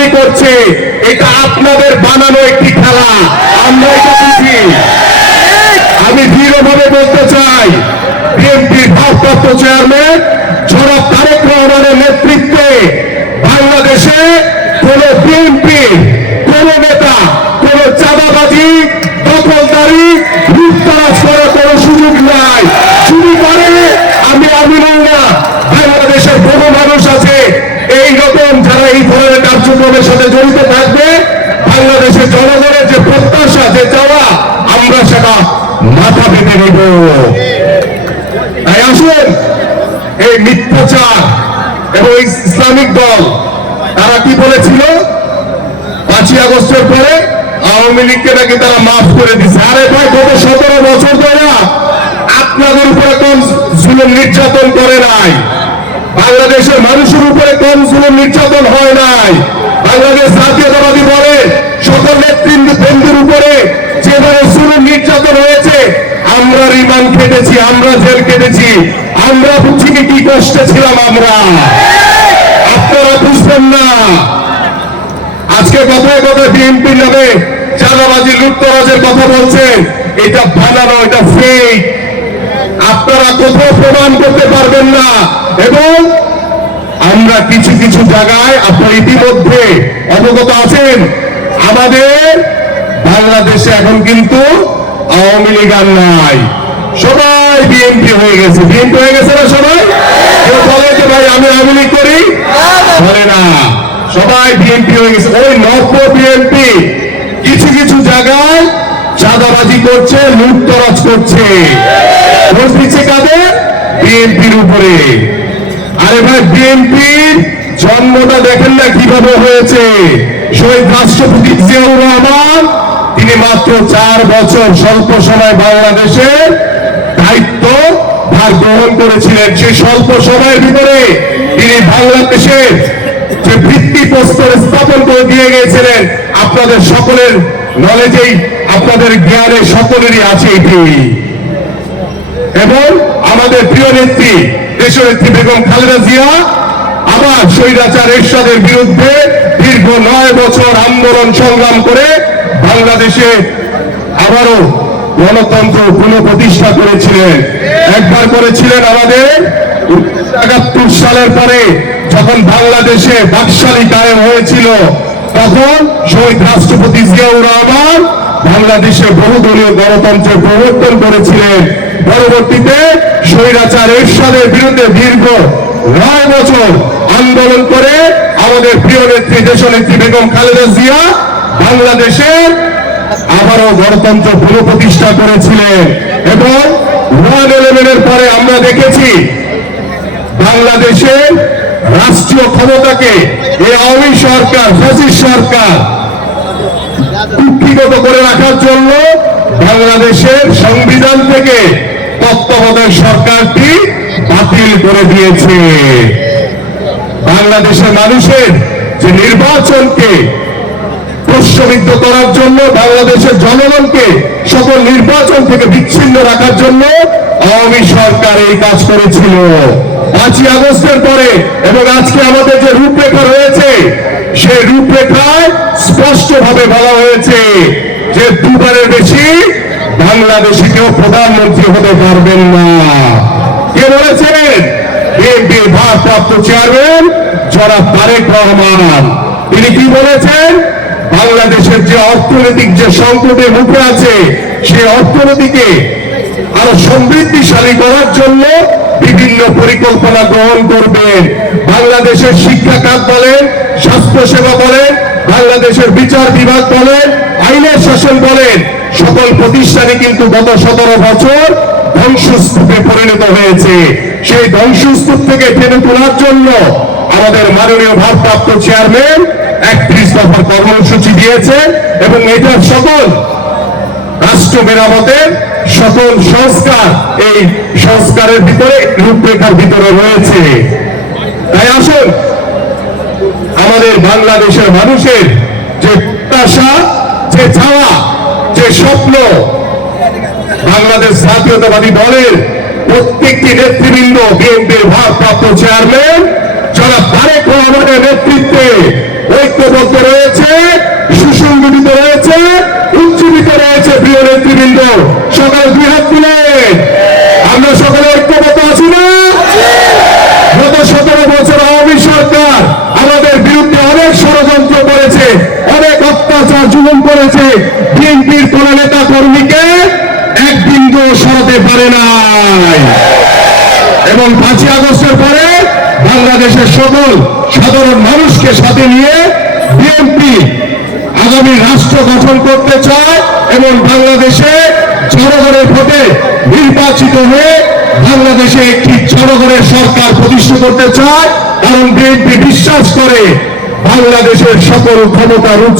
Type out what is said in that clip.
চাঁদাবাজি করছে, এটা আপনাদের বানানো একটি খেলা, আমরা এটা বুঝি। আমি দৃঢ়ভাবে বলতে চাই, বিএনপির ভারপ্রাপ্ত চেয়ারম্যান জনাব তারেক রহমানের নেতৃত্বে বাংলাদেশে কোন বিএনপি, কোন নেতা, কোন চাঁদাবাজি, দখলদারি, লুটতরাজ করার কোন সুযোগ নাই। চুরি করে আমি না, বাংলাদেশের বহু মানুষ আছে এই রকম যারা এই ধরনের কার্যক্রমের সাথে জড়িত থাকবে। বাংলাদেশের জনগণের যে প্রত্যাশা, যে চাওয়া, আমরা সেটা মাথা পেতে নেব। তাই আসুন, এই মিথ্যাচার এবং ইসলামিক দল তারা কি বলেছিল 5ই আগস্টের পরে আওয়ামী লীগকে নাকি তারা মাফ করে দিচ্ছে। আরে ভাই, গত 17 বছর ধরে আপনাদের উপরে কম জুলুম নির্যাতন করে নাই, বাংলাদেশের মানুষের উপরে কম জুলুম নির্যাতন হয় নাই। বাংলাদেশ জাতীয়তাবাদী বলে সকল নেতৃবৃন্দের উপরে যেভাবে জুলুম নির্যাতন হয়েছে, আমরা রিমান্ড কেটেছি, আমরা জেল কেটেছি, আমরা বুঝি কি কষ্টে ছিলাম আমরা। আপনারা বুঝবেন না। আজকে কথায় কথায় বিএনপির নামে চাঁদাবাজি, লুটতরাজের কথা বলছেন, এটা বানানো, এটা ফেক। আপনারা কোথাও প্রমাণ করতে পারবেন না। এবং আমরা কিছু কিছু জায়গায়, আপনারা ইতিমধ্যে অবগত আছেন, আমাদের বাংলাদেশে এখন কিন্তু আওয়ামী লীগ আর নাই, সবাই বিএনপি হয়ে গেছে। বিএনপি হয়ে গেছে না সবাই? কেউ বলে যে ভাই আমি আওয়ামী লীগ করি? বলে না, সবাই বিএনপি হয়ে গেছে। ওই নব্য বিএনপি কিছু কিছু জায়গায় চাঁদাবাজি করছে, লুটতরাজ করছে। ভোট দিচ্ছে কাদের? বিএনপির উপরে। আরে ভাই, বিএনপির জন্মটা দেখেন না কিভাবে হয়েছে। শহীদ রাষ্ট্রপতি জিয়াউর রহমান তিনি মাত্র 4 বছর স্বল্প সময় বাংলাদেশের দায়িত্ব ভার গ্রহণ করেছিলেন। সেই স্বল্প সময়ের ভিতরে তিনি বাংলাদেশের যে ভিত্তিপ্রস্তর স্থাপন করে দিয়ে গিয়েছিলেন, আপনাদের সকলের নলেজেই, আপনাদের জ্ঞানে সকলেরই আছে এটি। এবং আমাদের প্রিয় নেত্রী, দেশনেত্রী বেগম খালেদা জিয়া আবার স্বৈরাচার এরশাদের বিরুদ্ধে দীর্ঘ 9 বছর আন্দোলন সংগ্রাম করে বাংলাদেশে আবারও গণতন্ত্র পুনঃপ্রতিষ্ঠা করেছিলেন। একবার করেছিলেন আমাদের 1971 সালের পরে, যখন বাংলাদেশে বাকশালী কায়েম হয়েছিল, তখন শহীদ রাষ্ট্রপতি জিয়াউর রহমান বাংলাদেশে বহুদলীয় গণতন্ত্রের প্রবর্তন করেছিলেন। পরবর্তীতে স্বৈরাচার এরশাদের বিরুদ্ধে দীর্ঘ 9 বছর আন্দোলন করে আমাদের প্রিয় নেত্রী, দেশনেত্রী বেগম খালেদা জিয়া বাংলাদেশে আবারও গণতন্ত্র পুনঃপ্রতিষ্ঠা করেছিলেন। এবং 9/11-এর পরে আমরা দেখেছি বাংলাদেশের রাষ্ট্রীয় ক্ষমতাকে এই আওয়ামী সরকার, ফ্যাসিস্ট সরকার কুক্ষিগত করে রাখার জন্য বাংলাদেশের সংবিধান থেকে তত্ত্বাবধায়ক সরকারটি বাতিল করে দিয়েছে। বাংলাদেশের মানুষের যে নির্বাচনকে প্রশ্নবিদ্ধ করার জন্য, বাংলাদেশের জনগণকে সকল নির্বাচন থেকে বিচ্ছিন্ন রাখার জন্য আওয়ামী সরকার এই কাজ করেছিল। 5ই আগস্টের পরে এবং আজকে আমাদের যে রূপরেখা রয়েছে, সেই রূপরেখায় স্পষ্টভাবে বলা হয়েছে যে 2বারের বেশি বাংলাদেশে কেউ প্রধানমন্ত্রী হতে পারবেন না। কে বলেছেন? বিএনপির ভারপ্রাপ্ত চেয়ারম্যান জনাব তারেক রহমান। তিনি কি বলেছেন? বাংলাদেশের যে অর্থনৈতিক যে সংকটের মুখে আছে, সেই অর্থনীতিকে আরো সমৃদ্ধিশালী করার জন্য বিভিন্ন পরিকল্পনা গ্রহণ করবেন। বাংলাদেশের শিক্ষা খাত বলেন, স্বাস্থ্য সেবা বলেন, বাংলাদেশের বিচার বিভাগ বলেন, আইনের শাসন বলেন, সকল প্রতিষ্ঠানে কিন্তু গত 17 বছর ধ্বংসস্তূপে পরিণত হয়েছে। সেই ধ্বংসস্তূপ থেকে টেনে তোলার জন্য আমাদের মাননীয় ভারপ্রাপ্ত চেয়ারম্যান 31 দফার কর্মসূচি দিয়েছে এবং এটার সকল রাষ্ট্র মেরামতের সকল সংস্কার এই সংস্কারের ভিতরে, রূপরেখার ভিতরে রয়েছে। তাই আসুন, আমাদের বাংলাদেশের মানুষের যে প্রত্যাশা, যে চাওয়া, যে স্বপ্ন, বাংলাদেশ জাতীয়তাবাদী দলের প্রত্যেকটি নেতৃবৃন্দ, বিএনপির ভারপ্রাপ্ত চেয়ারম্যান জনাব তারেক রহমানের নেতৃত্বে ঐক্যবদ্ধ চাই। এবং 5ই আগস্টের পরে বাংলাদেশের সকল সাধারণ মানুষকে সাথে নিয়ে বিএনপি আগামী রাষ্ট্র গঠন করতে চায় এবং বাংলাদেশে জনগণের ভোটে নির্বাচিত হয়ে বাংলাদেশে একটি জনগণের সরকার প্রতিষ্ঠা করতে চায়। কারণ বিএনপি বিশ্বাস করে বাংলাদেশের সকল ক্ষমতার